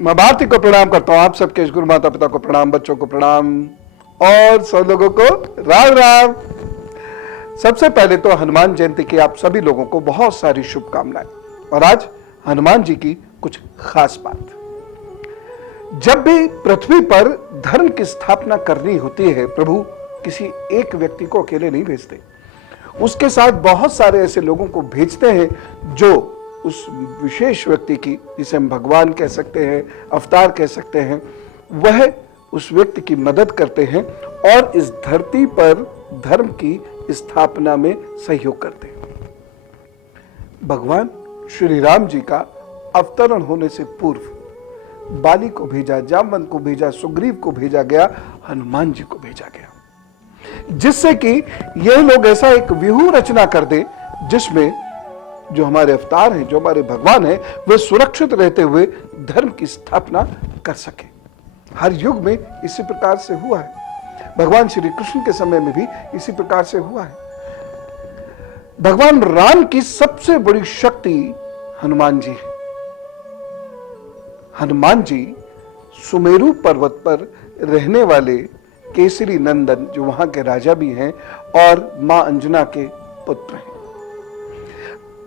मैं भारती को प्रणाम करता हूं, आप सबके गुरु माता पिता को प्रणाम, बच्चों को प्रणाम और सब लोगों को राम राम। सबसे पहले तो हनुमान जयंती की आप सभी लोगों को बहुत सारी शुभकामनाएं। और आज हनुमान जी की कुछ खास बात। जब भी पृथ्वी पर धर्म की स्थापना करनी होती है, प्रभु किसी एक व्यक्ति को अकेले नहीं भेजते, उसके साथ बहुत सारे ऐसे लोगों को भेजते हैं जो उस विशेष व्यक्ति की, जिसे हम भगवान कह सकते हैं, अवतार कह सकते हैं, वह उस व्यक्ति की मदद करते हैं और इस धरती पर धर्म की स्थापना में सहयोग करते हैं। भगवान श्री राम जी का अवतरण होने से पूर्व बाली को भेजा, जामवंत को भेजा, सुग्रीव को भेजा गया, हनुमान जी को भेजा गया, जिससे कि ये लोग ऐसा एक व्यूह रचना कर दे जिसमें जो हमारे अवतार हैं, जो हमारे भगवान हैं, वे सुरक्षित रहते हुए धर्म की स्थापना कर सके। हर युग में इसी प्रकार से हुआ है। भगवान श्री कृष्ण के समय में भी इसी प्रकार से हुआ है। भगवान राम की सबसे बड़ी शक्ति हनुमान जी है। हनुमान जी सुमेरु पर्वत पर रहने वाले केसरी नंदन, जो वहां के राजा भी हैं, और मां अंजना के पुत्र हैं।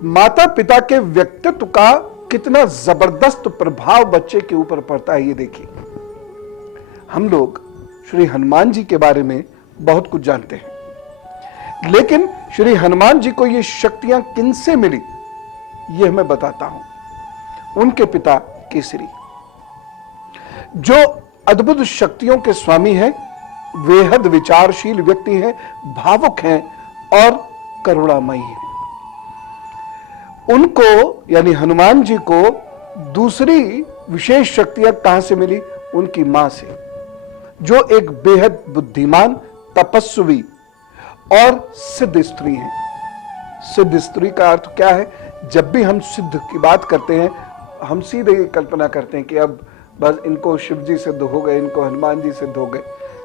माता पिता के व्यक्तित्व का कितना जबरदस्त प्रभाव बच्चे के ऊपर पड़ता है, ये देखिए। हम लोग श्री हनुमान जी के बारे में बहुत कुछ जानते हैं, लेकिन श्री हनुमान जी को ये शक्तियां किनसे मिली, ये मैं बताता हूं। उनके पिता केसरी, जो अद्भुत शक्तियों के स्वामी हैं, बेहद विचारशील व्यक्ति हैं, भावुक हैं और करुणामयी हैं। उनको यानी हनुमान जी को दूसरी विशेष शक्तियां कहां से मिली? उनकी मां से, जो एक बेहद बुद्धिमान, तपस्वी और सिद्ध स्त्री है। सिद्ध स्त्री का अर्थ क्या है? जब भी हम सिद्ध की बात करते हैं, हम सीधे ये कल्पना करते हैं कि अब बस इनको शिव जी सिद्ध हो गए, इनको हनुमान जी सिद्ध हो गए।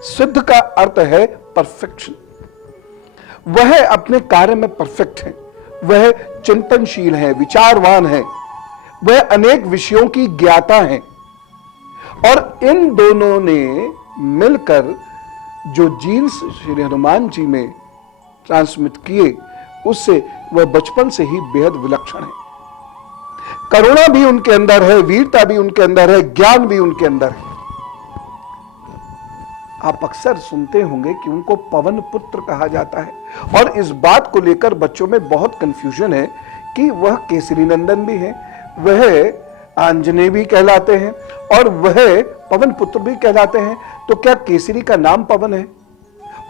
सिद्ध का अर्थ है परफेक्शन। वह अपने कार्य में परफेक्ट है, वह चिंतनशील है, विचारवान है, वह अनेक विषयों की ज्ञाता है। और इन दोनों ने मिलकर जो जीन्स श्री हनुमान जी में ट्रांसमिट किए, उससे वह बचपन से ही बेहद विलक्षण है। करुणा भी उनके अंदर है, वीरता भी उनके अंदर है, ज्ञान भी उनके अंदर है। आप अक्सर सुनते होंगे कि उनको पवन पुत्र कहा जाता है, और इस बात को लेकर बच्चों में बहुत कंफ्यूजन है कि वह केसरी नंदन भी है, वह आंजनेय भी कहलाते हैं और वह पवन पुत्र भी कहलाते हैं। तो क्या केसरी का नाम पवन है?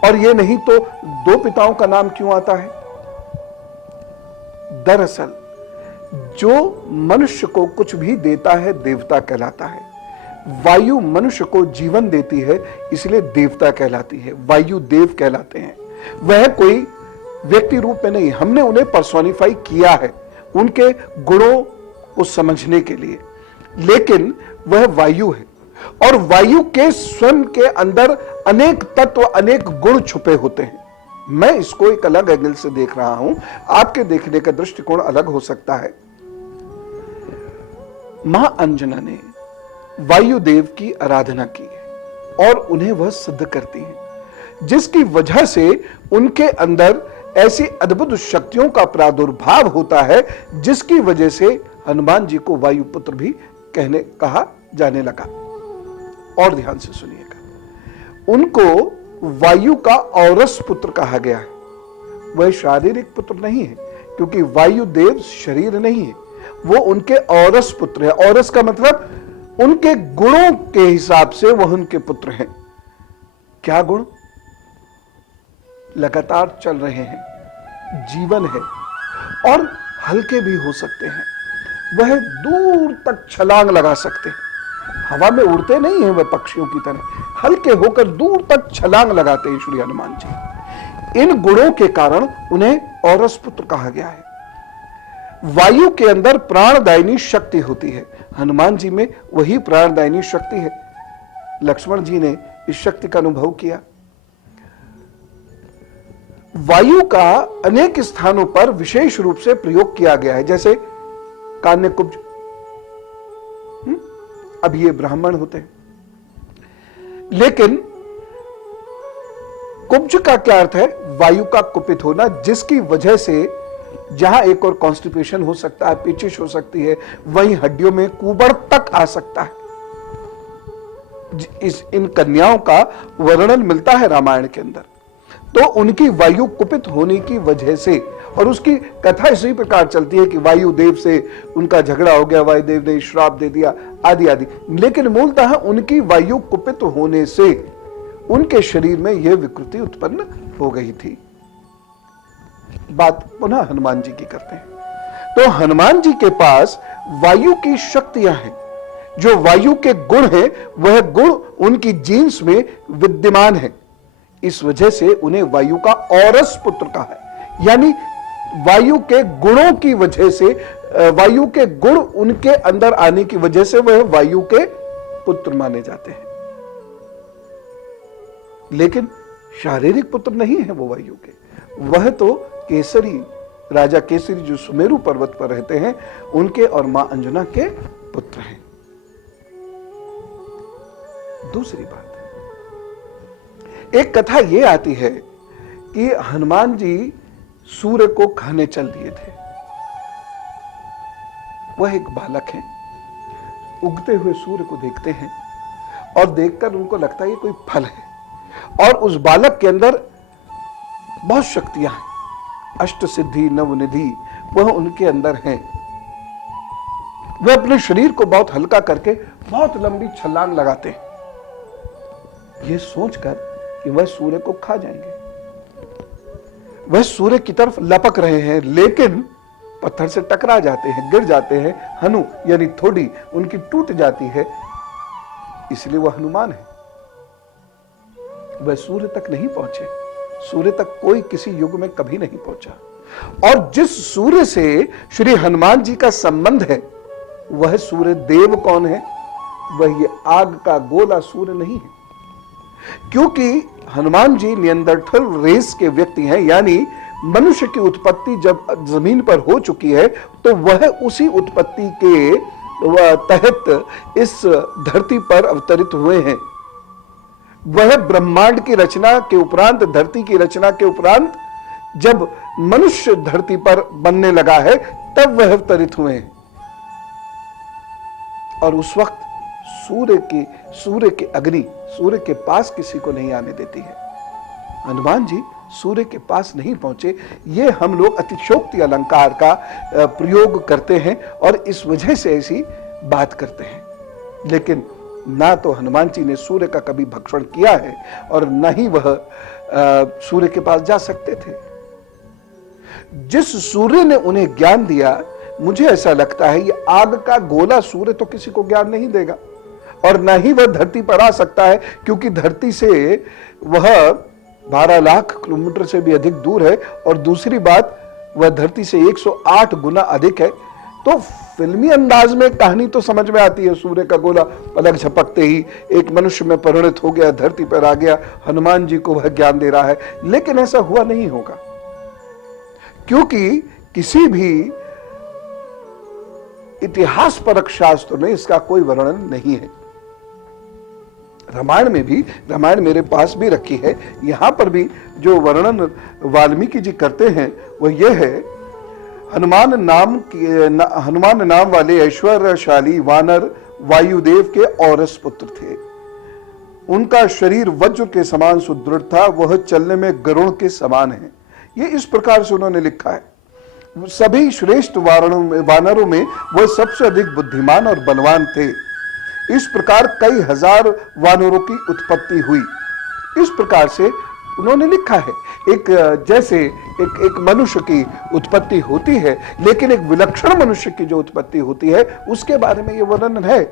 और यह नहीं तो दो पिताओं का नाम क्यों आता है? दरअसल जो मनुष्य को कुछ भी देता है, देवता कहलाता है। वायु मनुष्य को जीवन देती है, इसलिए देवता कहलाती है, वायु देव कहलाते हैं। वह कोई व्यक्ति रूप में नहीं, हमने उन्हें पर्सोनिफाई किया है उनके गुणों को समझने के लिए, लेकिन वह वायु है। और वायु के स्वयं के अंदर अनेक तत्व, अनेक गुण छुपे होते हैं। मैं इसको एक अलग एंगल से देख रहा हूं, आपके देखने का दृष्टिकोण अलग हो सकता है। मां अंजना ने वायुदेव की आराधना की है और उन्हें वह सिद्ध करती हैं, जिसकी वजह से उनके अंदर ऐसी अद्भुत शक्तियों का प्रादुर्भाव होता है, जिसकी वजह से हनुमान जी को वायुपुत्र भी कहा जाने लगा। और ध्यान से सुनिएगा, उनको वायु का औरस पुत्र कहा गया है। वह शारीरिक पुत्र नहीं है, क्योंकि वायुदेव शरीर नहीं है, वो उनके औरस पुत्र है। औरस का मतलब उनके गुणों के हिसाब से वह उनके पुत्र हैं। क्या गुण? लगातार चल रहे हैं, जीवन है, और हल्के भी हो सकते हैं। वह दूर तक छलांग लगा सकते हैं, हवा में उड़ते नहीं हैं वह पक्षियों की तरह, हल्के होकर दूर तक छलांग लगाते हैं श्री हनुमान जी। इन गुणों के कारण उन्हें औरस पुत्र कहा गया है। वायु के अंदर प्राणदायिनी शक्ति होती है, हनुमान जी में वही प्राणदायिनी शक्ति है। लक्ष्मण जी ने इस शक्ति का अनुभव किया। वायु का अनेक स्थानों पर विशेष रूप से प्रयोग किया गया है, जैसे कान्यकुब्ज, अब ये ब्राह्मण होते हैं। लेकिन कुब्ज का क्या अर्थ है? वायु का कुपित होना, जिसकी वजह से जहां एक और कॉन्स्टिपेशन हो सकता है, पेचिश हो सकती है, वहीं हड्डियों में कुबड़ तक आ सकता है। इन कन्याओं का वर्णन मिलता है रामायण के अंदर। तो उनकी वायु कुपित होने की वजह से, और उसकी कथा इसी प्रकार चलती है कि वायुदेव से उनका झगड़ा हो गया, वायुदेव ने श्राप दे दिया, आदि आदि। लेकिन मूलतः उनकी वायु कुपित होने से उनके शरीर में यह विकृति उत्पन्न हो गई थी। बात पुनः हनुमान जी की करते हैं। तो हनुमान जी के पास वायु की शक्तियां हैं, जो वायु के गुण हैं, वह गुण उनकी जीन्स में विद्यमान है। इस वजह से उन्हें वायु का औरस पुत्र कहा है। यानी वायु के गुणों की वजह से, वायु के गुण उनके अंदर आने की वजह से वह वायु के पुत्र माने जाते हैं। लेकिन शारीरिक पुत्र नहीं है वो वायु के, वह तो केसरी, राजा केसरी जो सुमेरु पर्वत पर रहते हैं, उनके और मां अंजना के पुत्र हैं। दूसरी बात, एक कथा यह आती है कि हनुमान जी सूर्य को खाने चल दिए थे। वह एक बालक है, उगते हुए सूर्य को देखते हैं और देखकर उनको लगता है ये कोई फल है, और उस बालक के अंदर बहुत शक्तियां हैं, अष्ट सिद्धि नवनिधि वह उनके अंदर हैं। वह अपने शरीर को बहुत हल्का करके बहुत लंबी छलांग लगाते हैं, यह सोचकर कि वह सूर्य को खा जाएंगे। वह सूर्य की तरफ लपक रहे हैं, लेकिन पत्थर से टकरा जाते हैं, गिर जाते हैं। हनु यानी थोड़ी उनकी टूट जाती है, इसलिए वह हनुमान है। वह सूर्य तक नहीं पहुंचे। सूर्य तक कोई किसी युग में कभी नहीं पहुंचा। और जिस सूर्य से श्री हनुमान जी का संबंध है, वह सूर्य देव कौन है? वह ये आग का गोला सूर्य नहीं है, क्योंकि हनुमान जी नियंदरथल रेस के व्यक्ति हैं। यानी मनुष्य की उत्पत्ति जब जमीन पर हो चुकी है, तो वह उसी उत्पत्ति के तहत इस धरती पर अवतरित हुए हैं। वह ब्रह्मांड की रचना के उपरांत, धरती की रचना के उपरांत, जब मनुष्य धरती पर बनने लगा है, तब वह अवतरित हुए हैं। और उस वक्त सूर्य की अग्नि सूर्य के पास किसी को नहीं आने देती है। हनुमान जी सूर्य के पास नहीं पहुंचे। ये हम लोग अतिशयोक्ति अलंकार का प्रयोग करते हैं और इस वजह से ऐसी बात करते हैं। लेकिन ना तो हनुमान जी ने सूर्य का कभी भक्षण किया है और न ही वह सूर्य के पास जा सकते थे। जिस सूर्य ने उन्हें ज्ञान दिया, मुझे ऐसा लगता है ये आग का गोला सूर्य तो किसी को ज्ञान नहीं देगा, और न ही वह धरती पर आ सकता है, क्योंकि धरती से वह 12 लाख किलोमीटर से भी अधिक दूर है। और दूसरी बात, वह धरती से 108 गुना अधिक है। तो फिल्मी अंदाज में कहानी तो समझ में आती है, सूर्य का गोला पलक झपकते ही एक मनुष्य में परिणत हो गया, धरती पर आ गया, हनुमान जी को वह ज्ञान दे रहा है। लेकिन ऐसा हुआ नहीं होगा, क्योंकि किसी भी इतिहास परक शास्त्र में इसका कोई वर्णन नहीं है। रामायण में भी, रामायण मेरे पास भी रखी है, यहां पर भी जो वर्णन वाल्मीकि जी करते हैं वह यह है, हनुमान नाम वाले ऐश्वर्यशाली वानर वायुदेव के औरस पुत्र थे। उनका शरीर वज्र के समान सुदृढ़ था, वह चलने में गरुड़ के समान है। ये इस प्रकार से उन्होंने लिखा है। सभी श्रेष्ठ वानरों में वह सबसे अधिक बुद्धिमान और बलवान थे। इस प्रकार कई हजार वानरों की उत्पत्ति हुई। इस प्रकार से उन्होंने लिखा है। जैसे एक मनुष्य की उत्पत्ति होती है, लेकिन एक विलक्षण मनुष्य की जो उत्पत्ति होती है उसके बारे में यह वर्णन है,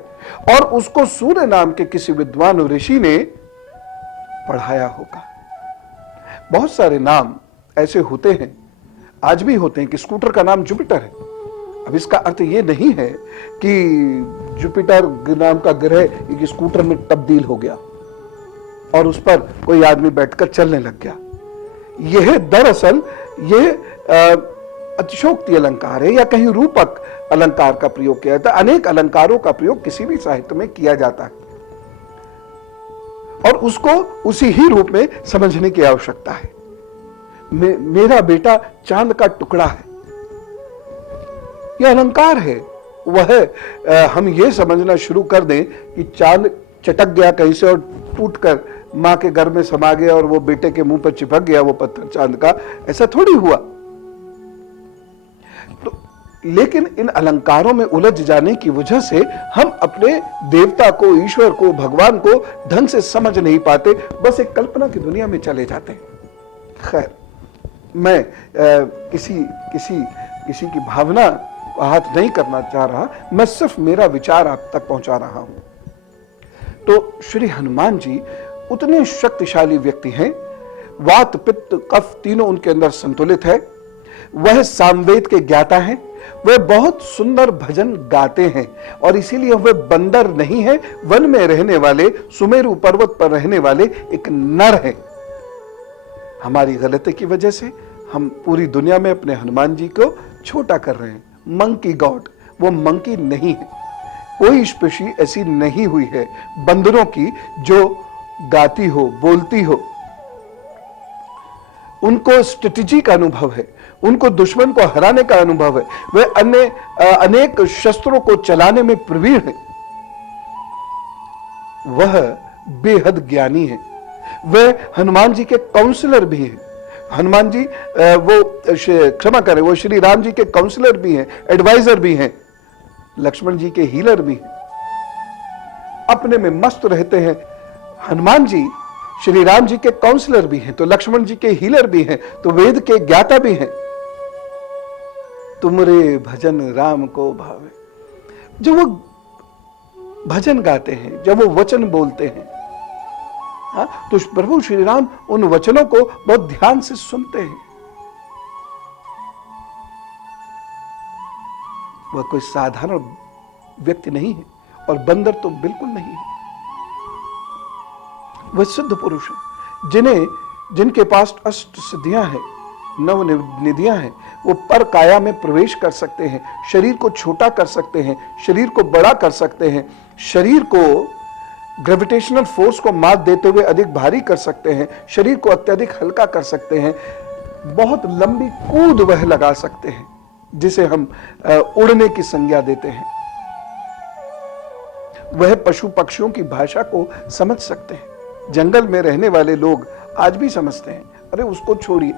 और उसको सूर्य नाम के किसी विद्वान ऋषि ने पढ़ाया होगा। बहुत सारे नाम ऐसे होते हैं, आज भी होते हैं, कि स्कूटर का नाम जुपिटर है। अब इसका अर्थ ये नहीं है कि जुपिटर नाम का ग्रह एक स्कूटर में तब्दील हो गया और उस पर कोई आदमी बैठकर चलने लग गया। यह दरअसल अतिशोक्ति अलंकार है या कहीं रूपक अलंकार का प्रयोग किया जाता है। अनेक अलंकारों का प्रयोग किसी भी साहित्य में किया जाता है और उसको उसी ही रूप में समझने की आवश्यकता है। मेरा बेटा चांद का टुकड़ा है, यह अलंकार है। वह हम ये समझना शुरू कर दें कि चांद चटक गया कहीं से और टूटकर मां के घर में समा गया और वो बेटे के मुंह पर चिपक गया वो पत्थर चांद का, ऐसा थोड़ी हुआ। तो लेकिन इन अलंकारों में उलझ जाने की वजह से हम अपने देवता को, ईश्वर को, भगवान को ढंग से समझ नहीं पाते, बस एक कल्पना की दुनिया में चले जाते हैं। खैर, मैं किसी की भावना को आहत नहीं करना चाह रहा, मैं सिर्फ मेरा विचार आप तक पहुंचा रहा हूं। तो श्री हनुमान जी उतने शक्तिशाली व्यक्ति हैं, वात पित्त कफ तीनों उनके अंदर संतुलित है। वह सामवेद के ज्ञाता हैं, वह बहुत सुंदर भजन गाते हैं और इसीलिए वह बंदर नहीं है, वन में रहने वाले, सुमेरु पर्वत पर रहने वाले एक नर है। हमारी गलती की वजह से हम पूरी दुनिया में अपने हनुमान जी को छोटा कर रहे हैं। मंकी गॉड, वो मंकी नहीं है। कोई स्पेशी ऐसी नहीं हुई है बंदरों की जो गाती हो, बोलती हो। उनको स्ट्रेटेजी का अनुभव है, उनको दुश्मन को हराने का अनुभव है, वे अनेक शस्त्रों को चलाने में प्रवीण है। वह बेहद ज्ञानी है। वह हनुमान जी के काउंसलर भी हैं। हनुमान जी क्षमा करें, वो श्री राम जी के काउंसलर भी हैं, एडवाइजर भी हैं, लक्ष्मण जी के हीलर भी हैं। अपने में मस्त रहते हैं। हनुमान जी श्री राम जी के काउंसलर भी हैं, तो लक्ष्मण जी के हीलर भी हैं, तो वेद के ज्ञाता भी हैं। तुमरे भजन राम को भावे। जब वो भजन गाते हैं, जब वो वचन बोलते हैं, तो प्रभु श्री राम उन वचनों को बहुत ध्यान से सुनते हैं। वह कोई साधारण व्यक्ति नहीं है और बंदर तो बिल्कुल नहीं है। वह सिद्ध पुरुष है, जिनके पास अष्ट सिद्धियां हैं, नव निधियां हैं। वो पर काया में प्रवेश कर सकते हैं, शरीर को छोटा कर सकते हैं, शरीर को बड़ा कर सकते हैं, शरीर को ग्रेविटेशनल फोर्स को मात देते हुए अधिक भारी कर सकते हैं, शरीर को अत्यधिक हल्का कर सकते हैं। बहुत लंबी कूद वह लगा सकते हैं, जिसे हम उड़ने की संज्ञा देते हैं। वह पशु पक्षियों की भाषा को समझ सकते हैं। जंगल में रहने वाले लोग आज भी समझते हैं। अरे उसको छोड़िए,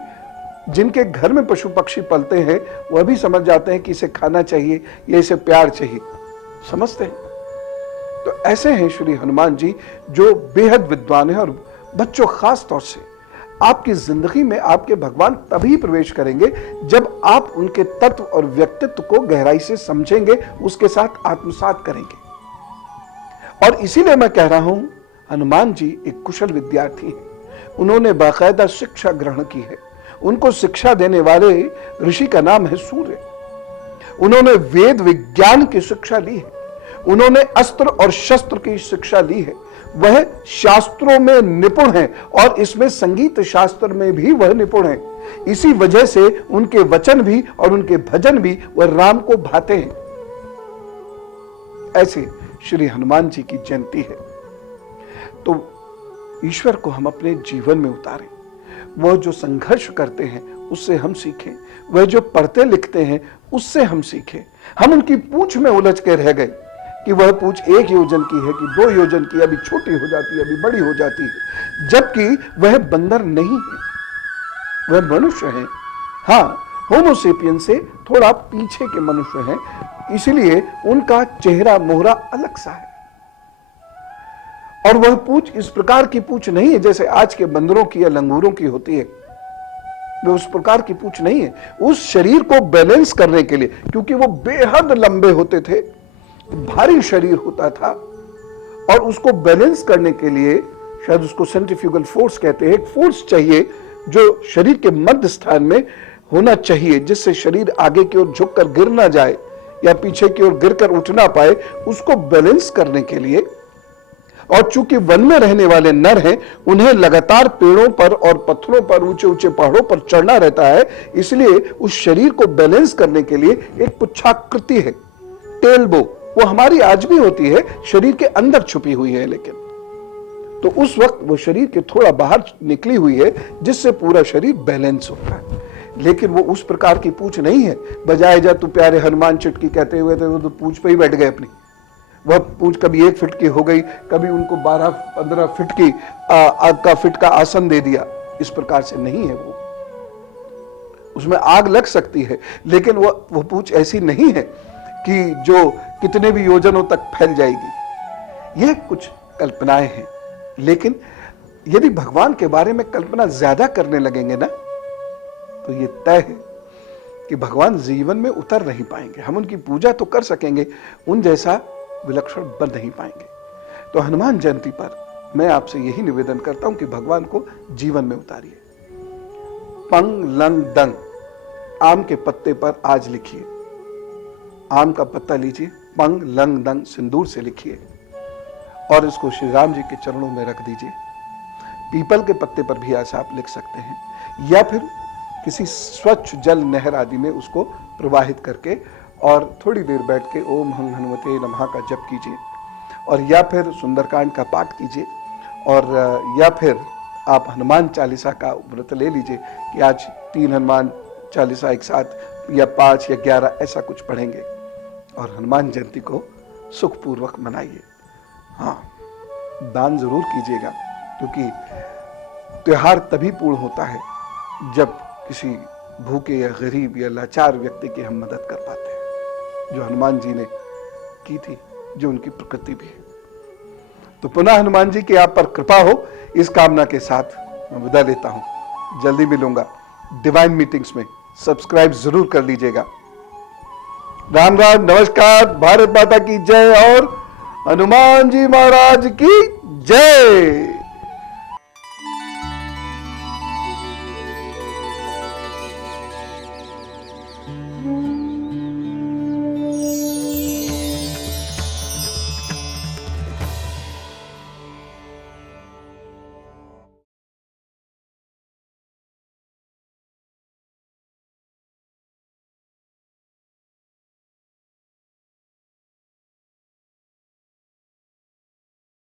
जिनके घर में पशु पक्षी पलते हैं वह भी समझ जाते हैं कि इसे खाना चाहिए या इसे प्यार चाहिए, समझते हैं। तो ऐसे हैं श्री हनुमान जी जो बेहद विद्वान हैं। और बच्चों, खास तौर से आपकी जिंदगी में आपके भगवान तभी प्रवेश करेंगे जब आप उनके तत्व और व्यक्तित्व को गहराई से समझेंगे, उसके साथ आत्मसात करेंगे। और इसीलिए मैं कह रहा हूं, हनुमान जी एक कुशल विद्यार्थी हैं। उन्होंने बाकायदा शिक्षा ग्रहण की है। उनको शिक्षा देने वाले ऋषि का नाम है सूर्य। उन्होंने वेद विज्ञान की शिक्षा ली है, उन्होंने अस्त्र और शस्त्र की शिक्षा ली है। वह शास्त्रों में निपुण है और इसमें संगीत शास्त्र में भी वह निपुण है। इसी वजह से उनके वचन भी और उनके भजन भी वह राम को भाते हैं। ऐसे श्री हनुमान जी की जयंती है। तो ईश्वर को हम अपने जीवन में उतारें। वह जो संघर्ष करते हैं उससे हम सीखें, वह जो पढ़ते लिखते हैं उससे हम सीखें। हम उनकी पूंछ में उलझ के रह गए कि वह पूंछ 1 योजन की है कि 2 योजन की, अभी छोटी हो जाती है, अभी बड़ी हो जाती है, जबकि वह बंदर नहीं है, वह मनुष्य है। हाँ, होमोसेपियन से थोड़ा पीछे के मनुष्य हैं, इसलिए उनका चेहरा मोहरा अलग सा है। और वह पूंछ इस प्रकार की पूंछ नहीं है जैसे आज के बंदरों की या लंगूरों की होती है। वह उस प्रकार की पूंछ नहीं है। उस शरीर को बैलेंस करने के लिए, क्योंकि वो बेहद लंबे होते थे, भारी शरीर होता था, और उसको बैलेंस करने के लिए, शायद उसको सेंट्रीफ्यूगल फोर्स कहते हैं, एक फोर्स चाहिए जो शरीर के मध्य स्थान में होना चाहिए, जिससे शरीर आगे की ओर झुककर गिर ना जाए या पीछे की ओर गिरकर उठ ना पाए। उसको बैलेंस करने के लिए और चूंकि वन में रहने वाले नर हैं, उन्हें लगातार पेड़ों पर और पत्थरों पर, ऊंचे ऊंचे पहाड़ों पर चढ़ना रहता है। इसलिए उस शरीर को बैलेंस करने के लिए एक पुच्छाकृति है, टेल बो, वो हमारी आज भी होती है, शरीर के अंदर छुपी हुई है, लेकिन तो उस वक्त वो शरीर के थोड़ा बाहर निकली हुई है, जिससे पूरा शरीर बैलेंस होता है। लेकिन वो उस प्रकार की पूंछ नहीं है, बजाय जा तू प्यारे हनुमान चिटकी कहते हुए थे, वो तो पूंछ पे ही बैठ गए अपनी। वह पूंछ कभी 1 फीट की हो गई, कभी उनको 12-15 फीट की आग का फीट का आसन दे दिया। इस प्रकार से नहीं है वो, उसमें आग लग सकती है, लेकिन वो पूंछ ऐसी नहीं है कि जो कितने भी योजनों तक फैल जाएगी। यह कुछ कल्पनाएं हैं, लेकिन यदि भगवान के बारे में कल्पना ज्यादा करने लगेंगे ना, तो ये तय है कि भगवान जीवन में उतर नहीं पाएंगे। हम उनकी पूजा तो कर सकेंगे, उन जैसा विलक्षण बन नहीं पाएंगे। तो हनुमान जयंती पर मैं आपसे यही निवेदन करता हूं कि भगवान को जीवन में उतारिए। पंग लंग दंग, आम के पत्ते पर आज लिखिए, आम का पत्ता लीजिए, पंग लंग दंग सिंदूर से लिखिए और इसको श्री राम जी के चरणों में रख दीजिए। पीपल के पत्ते पर भी ऐसा आप लिख सकते हैं, या फिर किसी स्वच्छ जल नहर आदि में उसको प्रवाहित करके और थोड़ी देर बैठ के ओम हं हनुमते नमः का जप कीजिए, और या फिर सुंदरकांड का पाठ कीजिए, और या फिर आप हनुमान चालीसा का व्रत ले लीजिए कि आज 3 हनुमान चालीसा एक साथ, या 5 या 11 ऐसा कुछ पढ़ेंगे, और हनुमान जयंती को सुखपूर्वक मनाइए। हाँ, दान जरूर कीजिएगा, क्योंकि त्योहार तभी पूर्ण होता है जब किसी भूखे या गरीब या लाचार व्यक्ति की हम मदद कर पाते हैं, जो हनुमान जी ने की थी, जो उनकी प्रकृति भी है। तो पुनः हनुमान जी की आप पर कृपा हो, इस कामना के साथ मैं विदा लेता हूं। जल्दी मिलूंगा डिवाइन मीटिंग्स में, सब्सक्राइब जरूर कर लीजिएगा। राम राम, नमस्कार, भारत माता की जय और हनुमान जी महाराज की जय।